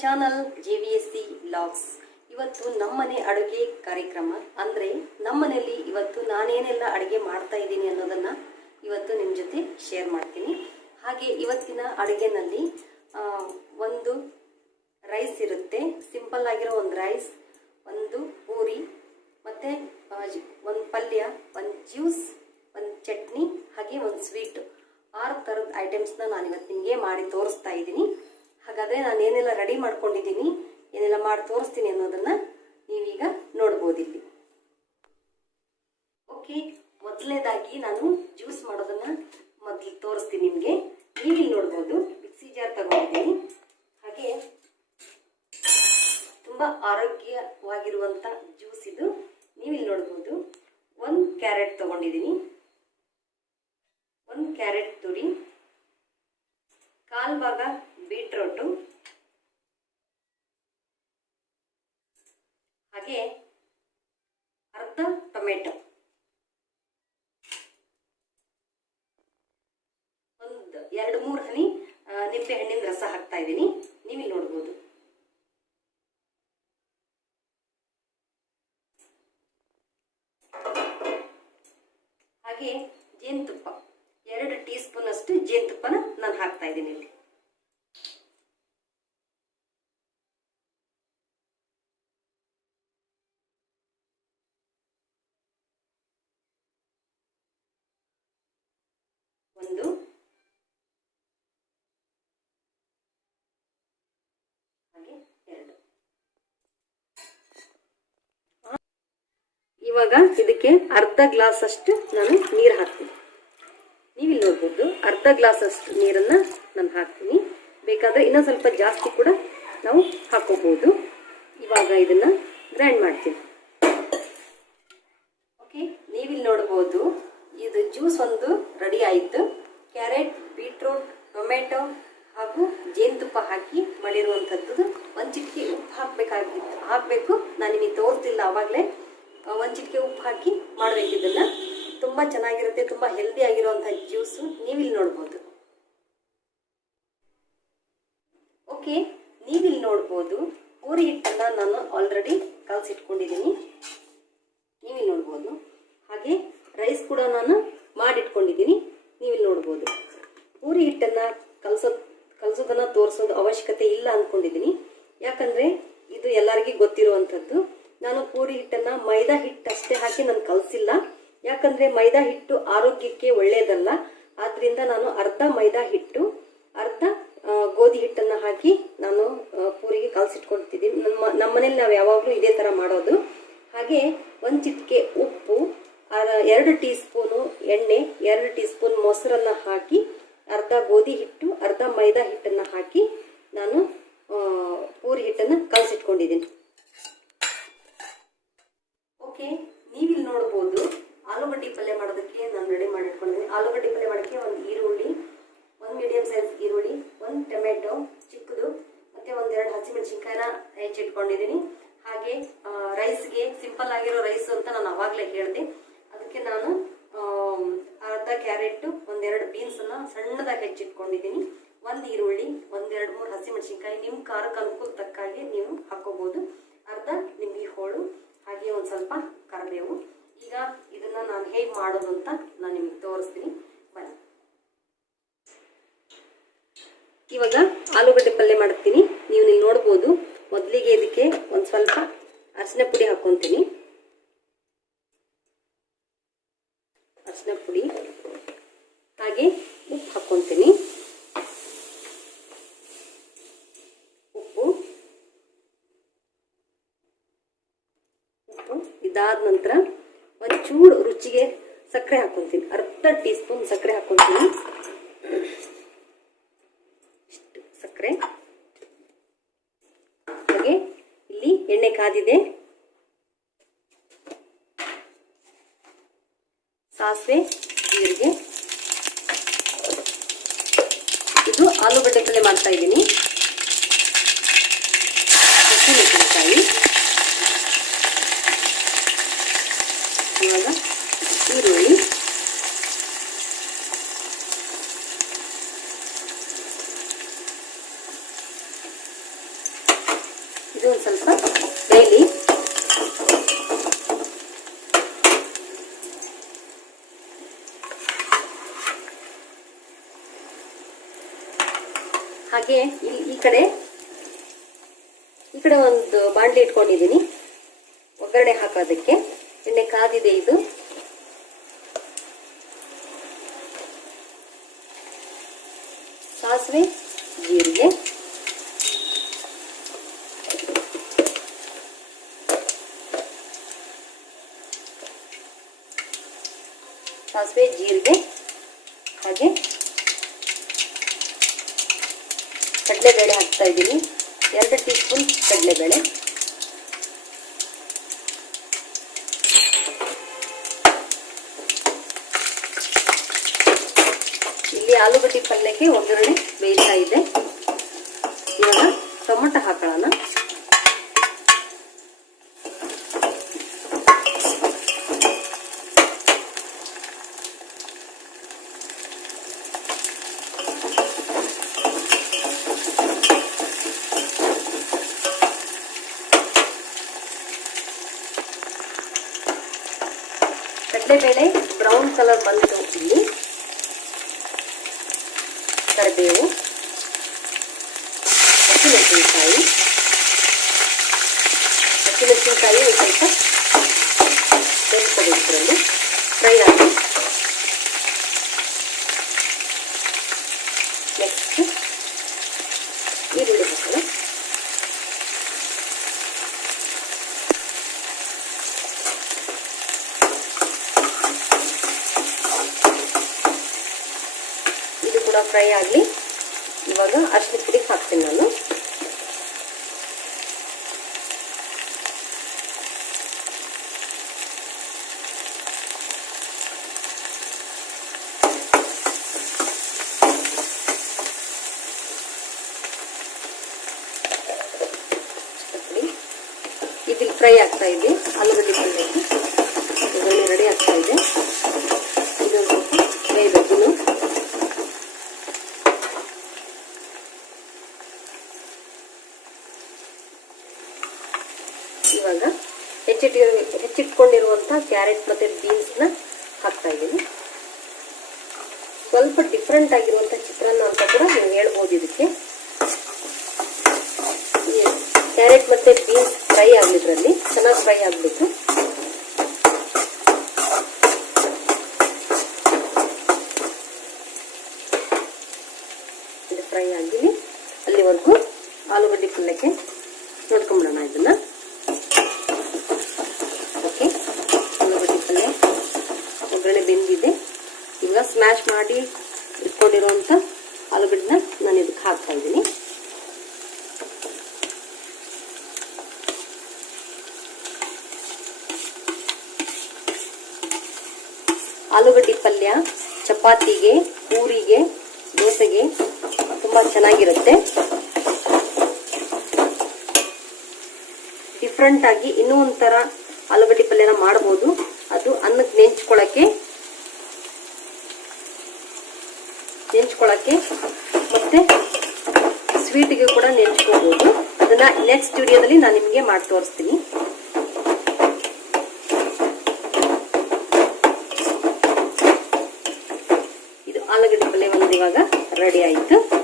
Channel J V S C blogs ಇವತ್ತು ನಮ್ಮನೆ ಅಡುಗೆ ಕಾರ್ಯಕ್ರಮ. ಅಂದರೆ ನಮ್ಮನೆಯಲ್ಲಿ ಇವತ್ತು ನಾನೇನೆಲ್ಲ ಅಡುಗೆ ಮಾಡ್ತಾ ಇದ್ದೀನಿ ಅನ್ನೋದನ್ನು ಇವತ್ತು ನಿಮ್ಮ ಜೊತೆ ಶೇರ್ ಮಾಡ್ತೀನಿ. ಹಾಗೆ ಇವತ್ತಿನ ಅಡುಗೆನಲ್ಲಿ ಒಂದು ರೈಸ್ ಇರುತ್ತೆ. ಸಿಂಪಲ್ ಆಗಿರೋ ಒಂದು ರೈಸ್ ಒಂದು ಪೂರಿ, ಮತ್ತು ಒಂದು ಪಲ್ಯ, ಒಂದು ಜ್ಯೂಸ್ ಒಂದು ಚಟ್ನಿ, ಹಾಗೆ ಒಂದು ಸ್ವೀಟ್ ಆರು ಥರದ ಐಟಮ್ಸ್ನ ನಾನು ಇವತ್ತು ನಿಮಗೆ ಮಾಡಿ ತೋರಿಸ್ತಾ ಇದ್ದೀನಿ. ಹಾಗಾದರೆ ನಾನು ಏನೆಲ್ಲ ರೆಡಿ ಮಾಡ್ಕೊಂಡಿದ್ದೀನಿ, ಏನೆಲ್ಲ ಮಾಡಿ ತೋರಿಸ್ತೀನಿ ಅನ್ನೋದನ್ನು ನೀವೀಗ ನೋಡ್ಬೋದು ಇಲ್ಲಿ ಓಕೆ ಮೊದಲನೇದಾಗಿ ನಾನು ಜ್ಯೂಸ್ ಮಾಡೋದನ್ನ ಮೊದಲು ತೋರಿಸ್ತೀನಿ ನಿಮಗೆ. ನೀವಿಲ್ಲಿ ನೋಡ್ಬೋದು ಮಿಕ್ಸಿ ಜಾರ್ ತಗೊಂಡಿದ್ದೀನಿ. ಹಾಗೆ ತುಂಬ ಆರೋಗ್ಯವಾಗಿರುವಂಥ ಜ್ಯೂಸ್ ಇದು. ನೀವಿಲ್ಲಿ ನೋಡ್ಬೋದು, ಒಂದು ಕ್ಯಾರೆಟ್ ತಗೊಂಡಿದ್ದೀನಿ. ಒಂದು ಕ್ಯಾರೆಟ್ ತುರಿ, ಕಾಲು ಭಾಗ ಬೀಟ್ರೋಟು. ಹಾಗೆ ಅರ್ಧ ಟೊಮೆಟೊ. ಒಂದು, ಎರಡು, ಮೂರು ಹನಿ ನಿಂಬೆ ಹಣ್ಣಿನ ರಸ ಹಾಕ್ತಾ ಇದ್ದೀನಿ. ನೀವು ನೋಡ್ಬೋದು. ಹಾಗೆ ಜೇನುತುಪ್ಪ. ಎರಡು ಟೀ ಸ್ಪೂನ್ ಅಷ್ಟು ಜೇನುತುಪ್ಪನ ನಾನು ಹಾಕ್ತಾ ಇದ್ದೀನಿ ಇಲ್ಲಿ ಒಂದು ಹಾಗೆ ಎರಡು ಇವಾಗ ಇದಕ್ಕೆ ಅರ್ಧ ಗ್ಲಾಸ್ ಅಷ್ಟು ನಾನು ನೀರು ಹಾಕ್ತೀನಿ. ನೀವಿಲ್ಲಿ ನೋಡ್ಬೋದು, ಅರ್ಧ ಗ್ಲಾಸ್ ಅಷ್ಟು ನೀರನ್ನು ನಾನು ಹಾಕ್ತೀನಿ. ಬೇಕಾದರೆ ಇನ್ನೊಂದು ಸ್ವಲ್ಪ ಜಾಸ್ತಿ ಕೂಡ ನಾವು ಹಾಕೋಬಹುದು ಇವಾಗ ಇದನ್ನ ಗ್ರೈಂಡ್ ಮಾಡ್ತೀನಿ ಓಕೆ ನೀವಿಲ್ಲಿ ನೋಡ್ಬೋದು, ಇದು ಜ್ಯೂಸ್ ಒಂದು ರೆಡಿ ಆಯಿತು. ಕ್ಯಾರೆಟ್ ಬೀಟ್ರೂಟ್ ಟೊಮೆಟೊ ಹಾಗೂ ಜೇನುತುಪ್ಪ ಹಾಕಿ ಮಾಡಿರುವಂಥದ್ದು ಒಂದು ಚಿಟಿಕೆ ಉಪ್ಪು ಹಾಕಬೇಕಾಗಿತ್ತು. ಹಾಕಬೇಕು ನಾನು ನಿಮಗೆ ತೋರಿಸ್ತಿಲ್ಲ ಆವಾಗಲೇ ಒಂದು ಚಿಟಿಕೆ ಉಪ್ಪು ಹಾಕಿ ಮಾಡಬೇಕು ಇದನ್ನು. ತುಂಬ ಚೆನ್ನಾಗಿರುತ್ತೆ, ತುಂಬ ಹೆಲ್ದಿ ಆಗಿರುವಂಥ ಜ್ಯೂಸು ನೀವಿಲ್ಲಿ ನೋಡ್ಬೋದು. ಓಕೆ ನೀವಿಲ್ಲಿ ನೋಡ್ಬೋದು. ಪೂರಿ ಹಿಟ್ಟನ್ನು ನಾನು ಆಲ್ರೆಡಿ ಕಲಸಿಟ್ಕೊಂಡಿದ್ದೀನಿ ನೀವಿಲ್ಲಿ ನೋಡ್ಬೋದು. ಹಾಗೆ ರೈಸ್ ಕೂಡ ನಾನು ಮಾಡಿಟ್ಕೊಂಡಿದ್ದೀನಿ ನೀವಿಲ್ಲಿ ನೋಡ್ಬೋದು. ಪೂರಿ ಹಿಟ್ಟನ್ನು ಕಲಸೋ ಕಲಸೋದನ್ನು ತೋರಿಸೋದು ಅವಶ್ಯಕತೆ ಇಲ್ಲ ಅಂದ್ಕೊಂಡಿದ್ದೀನಿ ಯಾಕಂದರೆ ಇದು ಎಲ್ಲರಿಗೂ ಗೊತ್ತಿರುವಂಥದ್ದು. ನಾನು ಪೂರಿ ಹಿಟ್ಟನ್ನು ಮೈದಾ ಹಿಟ್ಟು ಅಷ್ಟೇ ಹಾಕಿ ನಾನು ಕಲಸಿಲ್ಲ. ಯಾಕಂದರೆ ಮೈದಾ ಹಿಟ್ಟು ಆರೋಗ್ಯಕ್ಕೆ ಒಳ್ಳೆಯದಲ್ಲ ಆದ್ದರಿಂದ ನಾನು ಅರ್ಧ ಮೈದಾ ಹಿಟ್ಟು, ಅರ್ಧ ಗೋಧಿ ಹಿಟ್ಟನ್ನು ಹಾಕಿ ನಾನು ಪೂರಿಗೆ ಕಲಸಿಟ್ಕೊಳ್ತಿದ್ದೀನಿ. ನಮ್ಮ ನಮ್ಮ ಮನೇಲಿ ನಾವು ಯಾವಾಗಲೂ ಇದೇ ಥರ ಮಾಡೋದು. ಹಾಗೆ ಒಂದು ಚಿಟಿಕೆ ಉಪ್ಪು ಎರಡು ಟೀ ಸ್ಪೂನು ಎಣ್ಣೆ, ಎರಡು ಟೀ ಸ್ಪೂನ್ ಮೊಸರನ್ನು ಹಾಕಿ, ಅರ್ಧ ಗೋಧಿ ಹಿಟ್ಟು, ಅರ್ಧ ಮೈದಾ ಹಿಟ್ಟನ್ನು ಹಾಕಿ ನಾನು ಪೂರಿ ಹಿಟ್ಟನ್ನು ಕಲಸಿಟ್ಕೊಂಡಿದ್ದೀನಿ. ಓಕೆ, ನೀವಿಲ್ಲಿ ನೋಡ್ಬೋದು ಆಲೂಗಡ್ಡೆ ಪಲ್ಯ ಮಾಡೋದಕ್ಕೆ ನಾನು ರೆಡಿ ಮಾಡಿಟ್ಕೊಂಡಿದ್ದೀನಿ. ಆಲೂಗಡ್ಡೆ ಪಲ್ಯ ಮಾಡೋಕ್ಕೆ ಒಂದು ಈರುಳ್ಳಿ, ಒಂದು ಮೀಡಿಯಂ ಸೈಜ್ ಈರುಳ್ಳಿ, ಒಂದು ಟೊಮೆಟೊ ಚಿಕ್ಕದು, ಮತ್ತು ಒಂದೆರಡು ಹಸಿಮೆಣಸಿನ್ಕಾಯಿನ ಹೆಚ್ಚಿಟ್ಕೊಂಡಿದ್ದೀನಿ. ಹಾಗೆ ರೈಸ್ಗೆ ಸಿಂಪಲ್ ಆಗಿರೋ ರೈಸ್ ಅಂತ ನಾನು ಅವಾಗಲೇ ಹೇಳಿದೆ. ಅದಕ್ಕೆ ನಾನು ಅರ್ಧ ಕ್ಯಾರೆಟ್ ಒಂದೆರಡು ಬೀನ್ಸನ್ನು ಸಣ್ಣದಾಗಿ ಹೆಚ್ಚಿಟ್ಕೊಂಡಿದ್ದೀನಿ. ಒಂದು ಈರುಳ್ಳಿ, ಒಂದೆರಡು ಮೂರು ಹಸಿಮೆಣಸಿನ್ಕಾಯಿ ನಿಮ್ಮ ಖಾರಕ್ಕೆ ಅನುಕೂಲ ತಕ್ಕಾಗೆ ನೀವು ಹಾಕೋಬೋದು ಅರ್ಧ ನಿಂಬೆ ಹೋಳು ಹಾಗೆ ಒಂದು ಸ್ವಲ್ಪ ಕರಿಬೇವು ಈಗ ಇದನ್ನ ನಾನು ಹೇಗೆ ಮಾಡೋದು ಅಂತ ನಾನು ನಿಮಗೆ ತೋರಿಸ್ತೀನಿ. ಬನ್ನಿ. ಇವಾಗ ಆಲೂಗಡ್ಡೆ ಪಲ್ಯ ಮಾಡ್ತೀನಿ. ನೀವು ನೀವು ನೋಡ್ಬೋದು, ಮೊದಲಿಗೆ ಇದಕ್ಕೆ ಒಂದು ಸ್ವಲ್ಪ ಅರಿಶಿನ ಪುಡಿ ಹಾಕ್ಕೊತೀನಿ ಅರಿಶಿನ ಪುಡಿ, ಹಾಗೆ ಉಪ್ಪು ಹಾಕ್ಕೊತೀನಿ ಉಪ್ಪು ಉಪ್ಪು ಇದಾದ ನಂತರ ಒಂಚೂರು ರುಚಿಗೆ ಸಕ್ಕರೆ ಹಾಕ್ಕೊತೀನಿ ಅರ್ಧ ಟೀ ಸ್ಪೂನ್ ಸಕ್ಕರೆ ಹಾಕ್ಕೊತೀನಿ ಇಷ್ಟು ಸಕ್ಕರೆ ಹಾಗೆ ಇಲ್ಲಿ ಎಣ್ಣೆ ಕಾದಿದೆ. ಸಾಸಿವೆ ಜೀರಿಗೆ. ಇದು ಆಲೂಗಡ್ಡೆ ಪಲ್ಯ ಮಾಡ್ತಾ ಇದ್ದೀನಿ. ಮೆಣಸಿನಕಾಯಿ ಇವಾಗ ಈರುಳ್ಳಿ ಸ್ವಲ್ಪ ಬೇಯಲಿ ಹಾಗೆ ಇಲ್ಲಿ ಈ ಕಡೆ ಈ ಕಡೆ ಒಂದು ಬಾಂಡ್ಲಿ ಇಟ್ಕೊಂಡಿದ್ದೀನಿ. ಒಗ್ಗರಣೆ ಹಾಕೋದಕ್ಕೆ. ಎಣ್ಣೆ ಕಾದಿದೆ ಇದು. ಸಾಸಿವೆ, ಜೀರಿಗೆ. ಸಾಸಿವೆ, ಜೀರಿಗೆ, ಹಾಗೆ ಕಡಲೆಬೇಳೆ ಹಾಕ್ತಾ ಇದ್ದೀನಿ. ಎರಡು ಟೀ ಸ್ಪೂನ್ ಕಡಲೆಬೇಳೆ. ಇಲ್ಲಿ ಆಲೂಗಡ್ಡೆ ಪಲ್ಯಕ್ಕೆ ಒಗ್ಗರಣೆ ಬೇಯ್ತಾ ಇದೆ ಇವಾಗ ಟೊಮೊಟೊ ಹಾಕೊಳ್ಳೋಣ. ಕಡಲೆಬೇಳೆ ಬ್ರೌನ್ ಕಲರ್ ಬಂತು ಇಲ್ಲಿ ಕರಿಬೇವು ಹಸಿಮೆಣಸಿನಕಾಯಿ ಹಸಿಮೆಣಸಿನಕಾಯಿ ಒಂದು ಸ್ವಲ್ಪ ಬೆಂದ್ಕೋಬೇಕು ಇದರಲ್ಲಿ ಫ್ರೈ ಆಗಿ ನೆಕ್ಸ್ಟ್ ಈರುಳ್ಳಿ ಹಾಕೋಣ ಇದು ಕೂಡ ಫ್ರೈ ಆಗಲಿ. ಇವಾಗ ಅರ್ಶಿನ ಪುಡಿ ಹಾಕ್ತೀನಿ ನಾನು ಅರ್ಶಿನ ಪುಡಿ ಇದಿಲ್ಲಿ ಫ್ರೈ ಆಗ್ತಾ ಇದೆ ಆಲೂಗಡ್ಡೆ ಪಲ್ಯಕ್ಕೆ ಒಗ್ಗರಣೆ ರೆಡಿ ಆಗ್ತಾ ಇದೆ ಇದೊಂದು ಸ್ವಲ್ಪ ಬೇಯಬೇಕು ಇನ್ನು ಇವಾಗ ಹೆಚ್ಚಿಟ್ಟಿ ಹೆಚ್ಚಿಟ್ಕೊಂಡಿರುವಂಥ ಕ್ಯಾರೆಟ್ ಮತ್ತು ಬೀನ್ಸ್ನ ಹಾಕ್ತಾ ಇದ್ದೀನಿ. ಸ್ವಲ್ಪ ಡಿಫ್ರೆಂಟ್ ಆಗಿರುವಂಥ ಚಿತ್ರಾನ್ನ ಅಂತ ಕೂಡ ನೀವು ಹೇಳ್ಬೋದು ಇದಕ್ಕೆ. ಕ್ಯಾರೆಟ್ ಮತ್ತು ಬೀನ್ಸ್ ಫ್ರೈ ಆಗಲಿದ್ರಲ್ಲಿ, ಚೆನ್ನಾಗಿ ಫ್ರೈ ಆಗಬೇಕು ಇದು ಫ್ರೈ ಆಗಿಲಿ ಅಲ್ಲಿವರೆಗೂ ಆಲೂಗಡ್ಡೆ ಪಲ್ಯಕ್ಕೆ ನೋಡ್ಕೊಂಬಿಡೋಣ ಇದನ್ನ ಓಕೆ ಆಲೂಗಡ್ಡೆ ಪಲ್ಯ ಒಗ್ಗರಣೆ ಬೆಂದಿದೆ. ಈಗ ಸ್ಮ್ಯಾಶ್ ಮಾಡಿ ಇಟ್ಕೊಂಡಿರುವಂಥ ಆಲೂಗಡ್ಡೆನ ನಾನು ಇದಕ್ಕೆ ಹಾಕ್ತಾ ಇದ್ದೀನಿ. ಆಲೂಗಡ್ಡೆ ಪಲ್ಯ, ಚಪಾತಿಗೆ, ಪೂರಿಗೆ, ದೋಸೆಗೆ ತುಂಬ ಚೆನ್ನಾಗಿರುತ್ತೆ. ಡಿಫ್ರೆಂಟ್ ಆಗಿ ಇನ್ನೂ ಒಂಥರ ಆಲೂಗಡ್ಡೆ ಪಲ್ಯನ ಮಾಡ್ಬೋದು. ಅದು ಅನ್ನಕ್ಕೆ ನೆಂಚ್ಕೊಳಕ್ಕೆ. ನೆಂಚ್ಕೊಳಕ್ಕೆ ಮತ್ತೆ ಸ್ವೀಟ್ಗೆ ಕೂಡ ನೆಂಚ್ಕೋಬಹುದು ಅದನ್ನ ನೆಕ್ಸ್ಟ್ ವಿಡಿಯೋದಲ್ಲಿ ನಾನು ನಿಮಗೆ ಮಾಡಿ ತೋರಿಸ್ತೀನಿ. ಇದು ಆಲೂಗಡ್ಡೆ ಪಲ್ಯ ಒಂದು ಇವಾಗ. ರೆಡಿ ಆಯಿತು.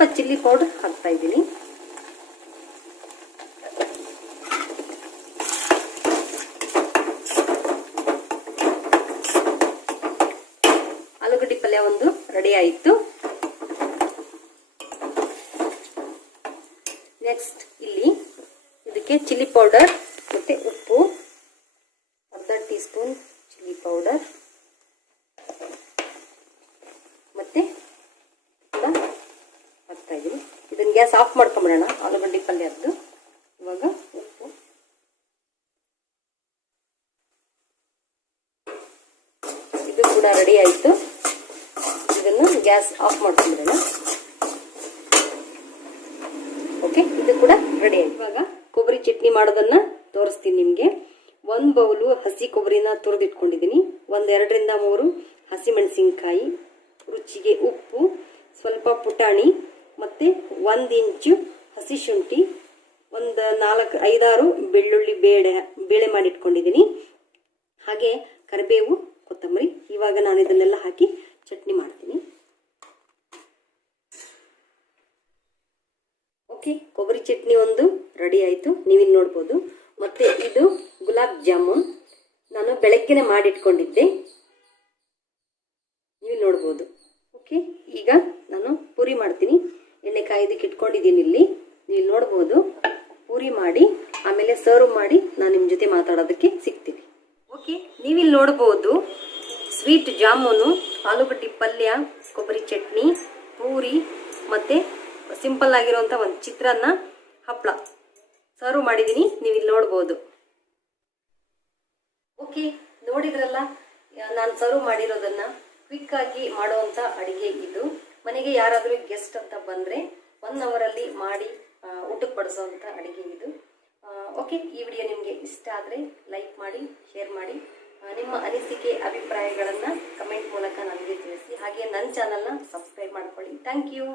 ಸ್ವಲ್ಪ ಚಿಲ್ಲಿ ಪೌಡರ್ ಹಾಕ್ತಾ ಇದ್ದೀನಿ. ಆಲೂಗಡ್ಡೆ ಪಲ್ಯ ಒಂದು ರೆಡಿ ಆಯಿತು. ನೆಕ್ಸ್ಟ್ ಇಲ್ಲಿ ಇದಕ್ಕೆ ಚಿಲ್ಲಿ ಪೌಡರ್ ಮತ್ತೆ ಅರ್ಧ ಟೀ ಸ್ಪೂನ್ ಚಿಲ್ಲಿ ಪೌಡರ್ ಮತ್ತೆ ಕೂಡ ಹಾಕ್ತಾ ಇದ್ದೀನಿ ಇದನ್ನ ಗ್ಯಾಸ್ ಆಫ್ ಮಾಡ್ಕೊಂಬಿಡೋಣ. ಆಲೂಗಡ್ಡೆ ಪಲ್ಯದ್ದು ಇವಾಗ ಉಪ್ಪು. ಇದು ಕೂಡ ರೆಡಿ ಆಯಿತು. ಇದನ್ನು ಗ್ಯಾಸ್ ಆಫ್ ಮಾಡ್ಕೊಂಬಿಡೋಣ. ಓಕೆ ಇದು ಕೂಡ ರೆಡಿ ಆಯ್ತು. ಇವಾಗ ಕೊಬ್ಬರಿ ಚಟ್ನಿ ಮಾಡೋದನ್ನ ತೋರಿಸ್ತೀನಿ ನಿಮಗೆ. ಒಂದು ಬೌಲು ಹಸಿ ಕೊಬ್ಬರಿನ ತುರಿದಿಟ್ಕೊಂಡಿದ್ದೀನಿ ಒಂದೆರಡರಿಂದ ಮೂರು ಹಸಿಮೆಣಸಿನ್ಕಾಯಿ ರುಚಿಗೆ ಉಪ್ಪು, ಸ್ವಲ್ಪ ಪುಟಾಣಿ ಮತ್ತು ಒಂದು ಇಂಚು ಹಸಿ ಶುಂಠಿ, ಒಂದು ನಾಲ್ಕು, ಐದಾರು ಬೆಳ್ಳುಳ್ಳಿ ಬೇಳೆ ಬೇಳೆ ಮಾಡಿಟ್ಕೊಂಡಿದ್ದೀನಿ. ಹಾಗೆ ಕರಿಬೇವು, ಕೊತ್ತಂಬರಿ, ಇವಾಗ ನಾನು ಇದನ್ನೆಲ್ಲ ಹಾಕಿ ಚಟ್ನಿ ಮಾಡ್ತೀನಿ. ಓಕೆ, ಕೊಬ್ಬರಿ ಚಟ್ನಿ ಒಂದು ರೆಡಿ ಆಯಿತು. ನೀವಿಲ್ಲಿ ನೋಡ್ಬೋದು. ಮತ್ತು ಇದು ಗುಲಾಬ್ ಜಾಮೂನ್. ನಾನು ಬೆಳಗ್ಗೆನೆ ಮಾಡಿಟ್ಕೊಂಡಿದ್ದೆ. ನೀವು ನೋಡ್ಬೋದು. ಓಕೆ, ಈಗ ನಾನು ಪೂರಿ ಮಾಡ್ತೀನಿ. ಎಣ್ಣೆ ಕಾಯ್ದಕ್ಕೆ ಇಟ್ಕೊಂಡಿದ್ದೀನಿ ಇಲ್ಲಿ. ನೀವು ನೋಡ್ಬೋದು. ಪೂರಿ ಮಾಡಿ, ಆಮೇಲೆ ಸರ್ವ್ ಮಾಡಿ ನಾನು ನಿಮ್ಮ ಜೊತೆ ಮಾತಾಡೋದಕ್ಕೆ ಸಿಗ್ತೀನಿ. ಓಕೆ ನೀವಿಲ್ಲಿ ನೋಡ್ಬೋದು ಸ್ವೀಟ್ ಜಾಮೂನು, ಆಲೂಗಡ್ಡೆ ಪಲ್ಯ, ಕೊಬ್ಬರಿ ಚಟ್ನಿ, ಪೂರಿ, ಮತ್ತು ಸಿಂಪಲ್ ಆಗಿರುವಂಥ ಒಂದು ಚಿತ್ರಾನ್ನ ಹಪ್ಪಳ ಸರ್ವ್ ಮಾಡಿದ್ದೀನಿ ನೀವು ಇಲ್ಲಿ ನೋಡ್ಬೋದು. ಓಕೆ ನೋಡಿದ್ರಲ್ಲ, ನಾನು ಸರ್ವ್ ಮಾಡಿರೋದನ್ನು ಕ್ವಿಕ್ಕಾಗಿ ಮಾಡುವಂಥ ಅಡುಗೆ ಅಡಿಗೆ ಇದು. ಮನೆಗೆ ಯಾರಾದರೂ ಗೆಸ್ಟ್ ಅಂತ ಬಂದರೆ ಒನ್ ಅವರಲ್ಲಿ ಮಾಡಿ ಊಟಕ್ಕೆ ಬಡಿಸೋವಂಥ ಅಡುಗೆ ಇದು. ಓಕೆ ಈ ವಿಡಿಯೋ ನಿಮಗೆ ಇಷ್ಟ ಆದರೆ ಲೈಕ್ ಮಾಡಿ ಶೇರ್ ಮಾಡಿ. ನಿಮ್ಮ ಅನಿಸಿಕೆ, ಅಭಿಪ್ರಾಯಗಳನ್ನು ಕಮೆಂಟ್ ಮೂಲಕ ನನಗೆ ತಿಳಿಸಿ. ಹಾಗೆ ನನ್ನ ಚಾನಲ್ನ ಸಬ್ಸ್ಕ್ರೈಬ್ ಮಾಡ್ಕೊಳ್ಳಿ. Thank you